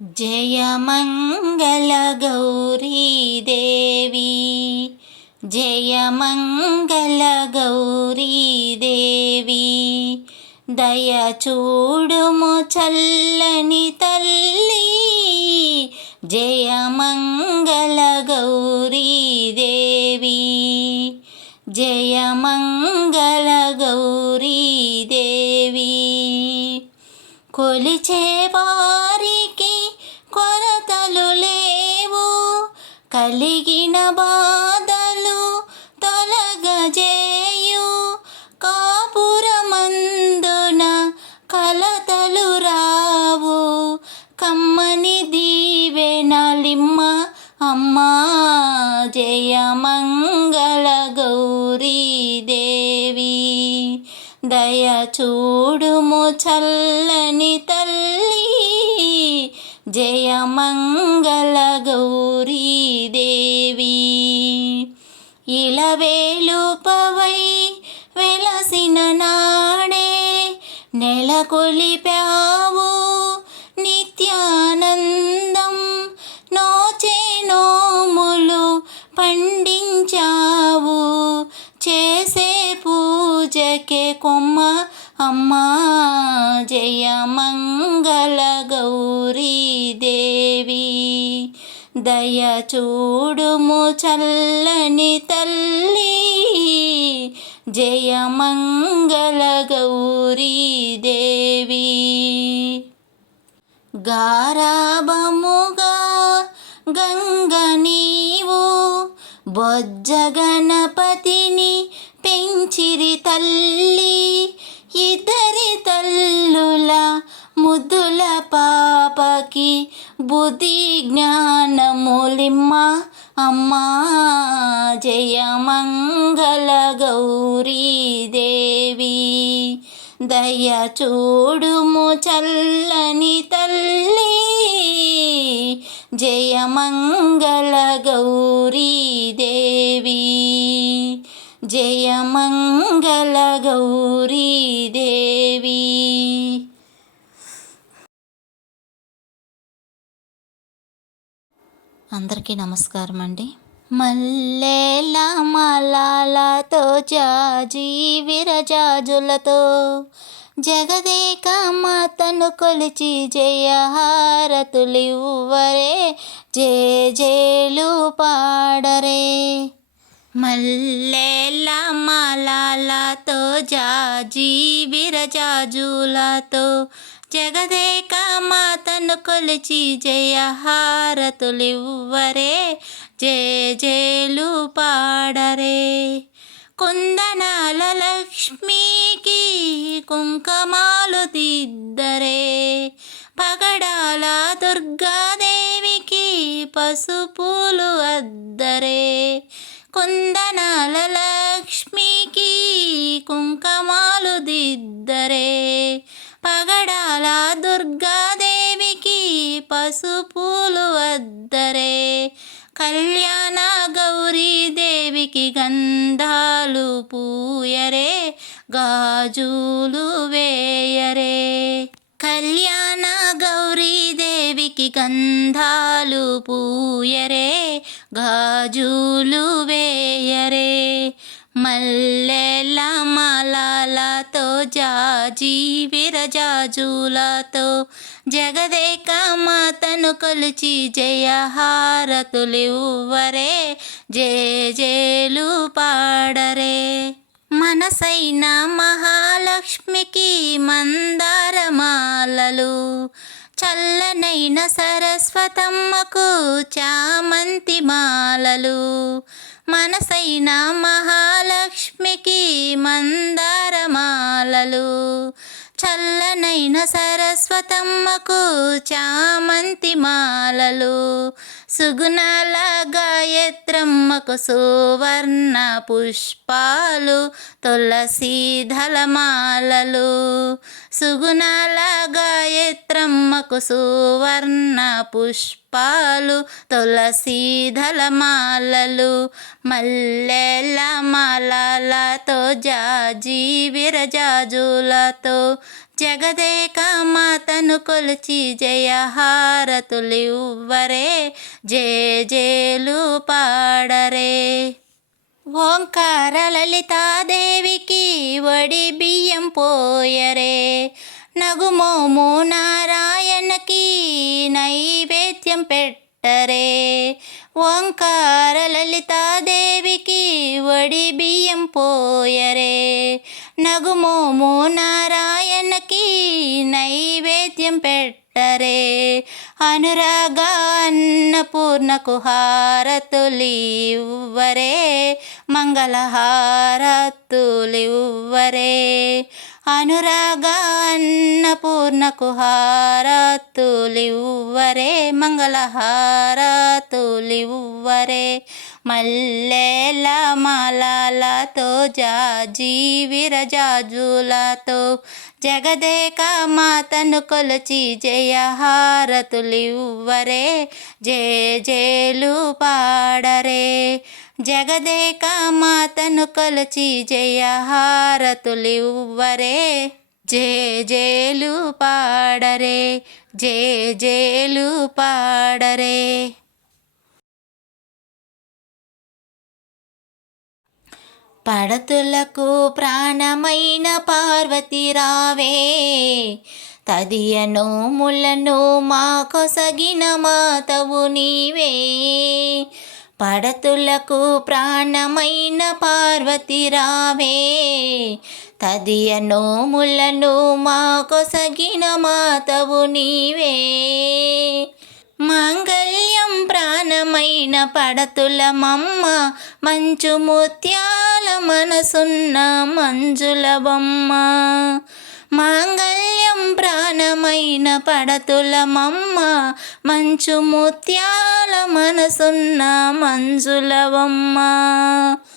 జయ మంగళ గౌరీ దేవి, జయ మంగళ గౌరీ దేవి, దయ చూడుము చల్లని తల్లి. జయ మంగళ గౌరీ దేవి, జయ మంగళ గౌరీ దేవి. కొలిచే వారికి కొరతలు లేవు, కలిగిన బాధలు తొలగజేయు. కాపురమందున కలతలు రావు, కమ్మని దీవెనలిమ్మ అమ్మా. జయ మంగళ గౌరీ దేవి, దయ చూడుము చల్లని తల్లి. జయ మంగళ గౌరీ దేవి. ఇలవేలుపవై వెలసిన నాడే నెలకొలిపావు నిత్యానందం. నోచే నోములు పండించావు, చేసే పూజకే కొమ్మ అమ్మా. జయ మంగళ గౌరీ దేవి, దయ చూడుము చల్లని తల్లి. జయ మంగళ గౌరీ దేవి. గారాబముగా గంగ నీవు బొజ్జ గణపతిని పెంచిరి తల్లి. ఇద్దరి తల్లుల ముద్దుల పాపకి బుద్ధి జ్ఞానములిమ్మ అమ్మా. జయ మంగళ గౌరీ దేవి, దయ చూడుము చల్లని తల్లి. జయ మంగళ గౌరీ దేవి, జయ మంగళ గౌరీ దేవి. అందరికీ నమస్కారం అండి. మల్లెల మాలలతో జాజి విరజాజులతో జగదేక మాతను కొలిచి జయహారతులివ్వరే, జేజేలు పాడరే. మల్లెల మాలలతో జాజి విరజాజులతో జగదేక మాతను కొలిచి జయహారతులివ్వరే, జేజేలు పాడరే. కుందనాల లక్ష్మికి కుంకుమాలు దిద్దరే, పగడాల దుర్గాదేవికి పసుపులు అద్దరే. కుందనాల లక్ష్మికి కుంకుమాలు దిద్దరే, పగడాల దుర్గాదేవికి పసుపులు అద్దరే. కళ్యాణ గౌరీ దేవికి గంధాలు పూయరే, గాజులు వేయరే. కళ్యాణ గౌరీ దేవికి గంధాలు పూయరే, గాజులు వేయరే. మల్లెల మాలలతో జాజి విరజాజులతో జగదేక మాతను కొలిచి జయహారతులివ్వరే, జేజేలు పాడరే. మనసైన మహాలక్ష్మికి మందారమాలలు, చల్లనైన సరస్వతమ్మకు చామంతి మాలలు. మనసైన మహాలక్ష్మికి మందారమాలలు, చల్లనైన సరస్వతమ్మకు చామంతి మాలలు. సుగుణాల గాయత్రమ్మకు సువర్ణ పుష్పాలు, తులసి దళమాలలు. సుగుణాల గాయత్రమ్మకు సువర్ణ పుష్పాలు, తులసి దళమాలలు. మల్లెల మాలలతో జాజి విరజాజులతో జగదేక మాతను కొలిచి జయహారతులివ్వరే, జేజేలు పాడరే. ఓంకార లలితాదేవికి వడి బియ్యం పోయరే, నగుమోము నారాయణకి నైవేద్యం పెట్టరే. ఓంకార లలితాదేవికి వడి బియ్యం పోయరే, నగుమోము నారాయణకి నైవేద్యం పెట్టరే. అనురాగ అన్నపూర్ణకు హారతులివ్వరే, మంగళహారతులివ్వరే. అనురాగ అన్నపూర్ణకు హారతులివ్వరే, మంగళహారతులివ్వరే. మల్లెల మాలలతో జాజి విరజాజులతో జగదేక మాతను కొలిచి జయహారతులివ్వరే, జేజేలు పాడరే. జగదేక మాతను కొలిచి జయహారతులివ్వరే, జేజేలు పాడరే, జేజేలు పాడరే. పడతులకు ప్రాణమైన పార్వతి రావే, తదియ నోములను మా కొసగిన మాతవు నీవే. పడతులకు ప్రాణమైన పార్వతి రావే, తదియ నోములను మా కొసగిన మాతవు నీవే. మాంగళ్యం ప్రాణమైన పడతుల మమ్మ, మంచు ముత్యాల మనసున్న మంజుల బొమ్మ. మాంగళ్యం ప్రాణమైన పడతుల మమ్మ, మంచు ముత్యాల మనసున్న మంజుల బొమ్మ.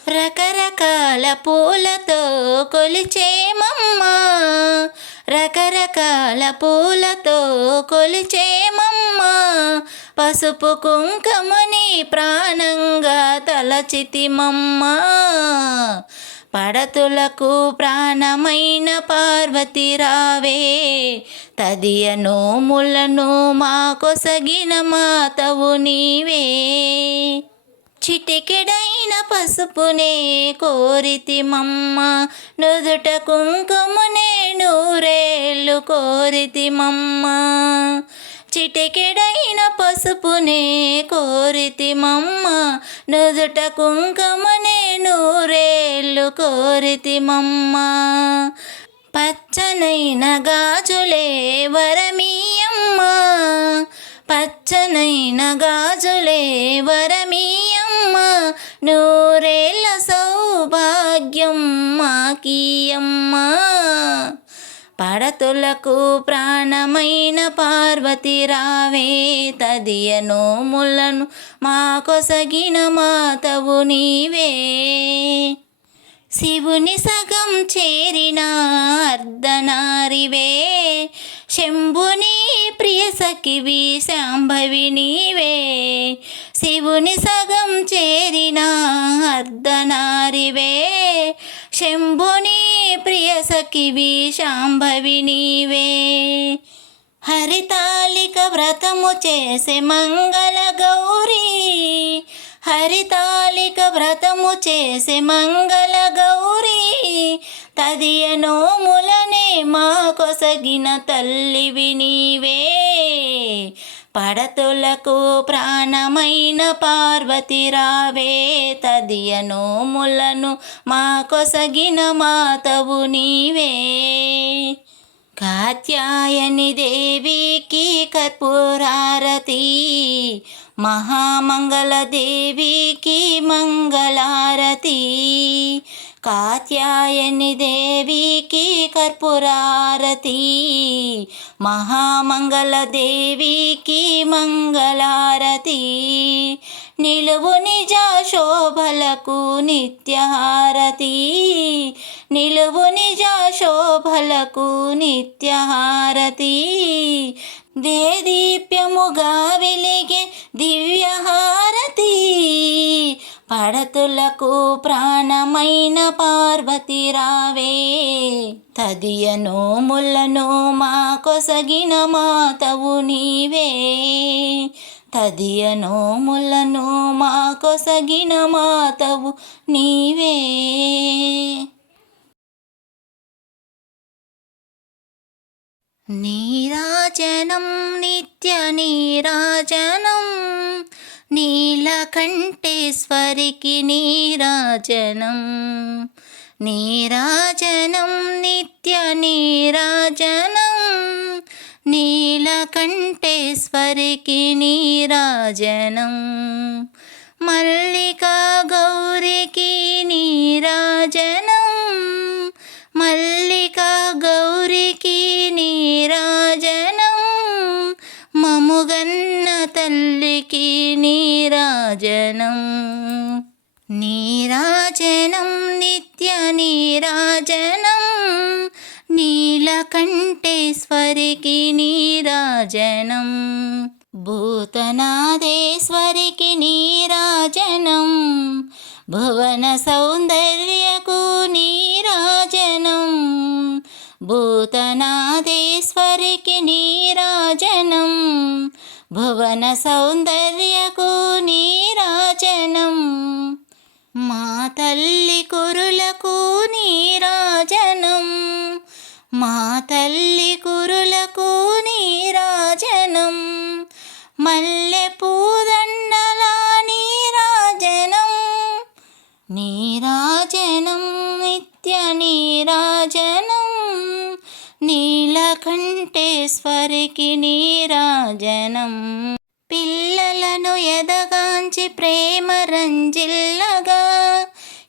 రకరకాల పూలతో కొలిచేమమ్మ, రకరకాల పూలతో కొలిచేమమ్మ. పసుపు కుంకుమని ప్రాణంగా తలచితిమమ్మ. పడతులకు ప్రాణమైన పార్వతి రావే, తదియ నోములను మా కొసగిన మాతవు నీవే. చిటికెడైన పసుపునే కోరితిమమ్మ, నుదుట కుంకుమనే నూరేళ్ళు కోరితిమమ్మ. చిటికెడైన పసుపునే కోరితిమమ్మ, నుదుట కుంకుమనే నూరేళ్ళు కోరితిమమ్మ. పచ్చనైన గాజులే వరమీయమ్మ, పచ్చనైన గాజులే వరమీయమ్మ. నూరేళ్ళ సౌభాగ్యం మాకీయమ్మ. పడతులకు ప్రాణమైన పార్వతి రావే, తదియ నోములను మా కొసగిన మాతవు నీవే. శివుని సగం చేరిన అర్ధనారివే, శంభుని ప్రియ సఖివి శాంభవి నీవే. శివుని సగం చేరిన అర్ధనారివే, శంభుని ప్రియ సఖివి శాంభవి నీవే. హరితాళిక వ్రతము చేసే మంగళ గౌరీ, హరితాళిక వ్రతము చేసే మంగళ గౌరీ. తదియ నోములనే మా కొసగిన తల్లివి నీవే. పడతులకు ప్రాణమైన పార్వతి రావే, తదియ నోములను మా కొసగిన మాతవు నీవే. కాత్యాయని దేవికి కర్పూరారతి, మహామంగళ దేవికి మంగళారతి. కాత్యాయని దేవికి కర్పూరారతి, మహామంగళ దేవికి మంగళారతి. నిలువు నిజ శోభలకు నిత్యహారతి, నిలువు నిజ శోభలకు నిత్యహారతి. దేదీప్యముగా వెలిగే దివ్యహారతి, పడతులకు ప్రాణమైన పార్వతి రావే. తదియ నోములను మా కొసగిన మాతవు నీవే. తదియ నోములను మా కొసగిన మాతవు నీవే. నీరాజనం నిత్య నీరాజనం నీలకంఠేశ్వరికి నీరాజనం. నీరాజనం నిత్య నీరాజనం నీలకంఠేశ్వరికి నీరాజనం. మల్లికా గౌరికి నీరాజనం. మల్లికా గౌరికి నీరాజనం. మముగన్న తల్లికి నీరాజనం. నీరాజనం నిత్య నీరాజనం నీలకంఠేశ్వరికి నీరాజనం. భూతనాథేశ్వరికి నీరాజనం. భువన సౌందర్యకు నీరాజనం. భూతనాథేశ్వరికి నీరాజనం. భువన సౌందర్యకు నీరాజనం. మా తల్లి కురులకు నీరాజనం. మా తల్లి కురులకు నీరాజనం. మల్లె పూదండల నీరాజనం. నీరాజనం నిత్య నీరాజనం నీలకంఠేశ్వరికి నీరాజనం. పిల్లలను ఎదగాంచి ప్రేమ రంజిల్లగా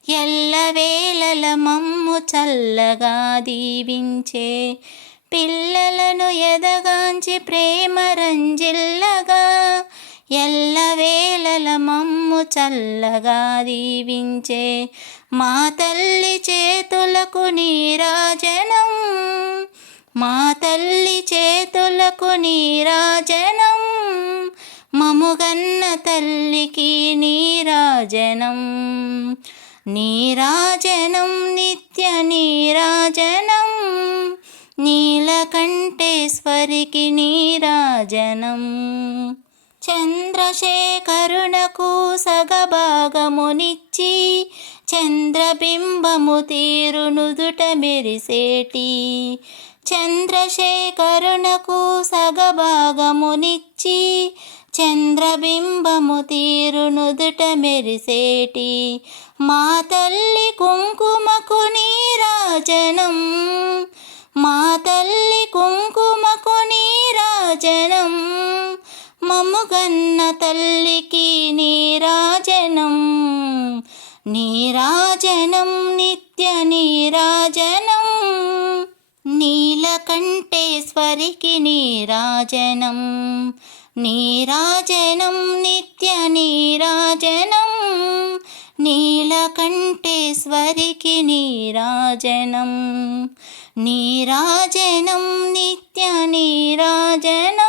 ఎల్లవేళల మమ్ము చల్లగా దీవించే. పిల్లలను ఎదగాంచి ప్రేమ రంజిల్లగా ఎల్లవేళల మమ్ము చల్లగా దీవించే. మా తల్లి చేతులకు నీరాజనం. మా తల్లి చేతులకు నీరాజనం. మముగన్న తల్లికి నీరాజనం. నీరాజనం నిత్య నీరాజనం నీలకంఠేశ్వరికి నీరాజనం. చంద్రశేఖరునకు సగభాగమునిచ్చి చంద్రబింబము తీరు నుదుట మెరిసేటి. చంద్రశేఖరునకు సగభాగమునిచ్చి చంద్రబింబము తీరు నుదుట మెరిసేటి. మా తల్లి కుంకుమకు నీరాజనం. మా తల్లి కుంకుమకు నీరాజనం. మముగన్న తల్లికి నీరాజనం. నీరాజనం నిత్య నీరాజనం నీలకంఠేశ్వరికి నీరాజనం. నీరాజనం నిత్య నీరాజనం నీలకంఠేశ్వరికి నీరాజనం. నీరాజనం నిత్య నీరాజనం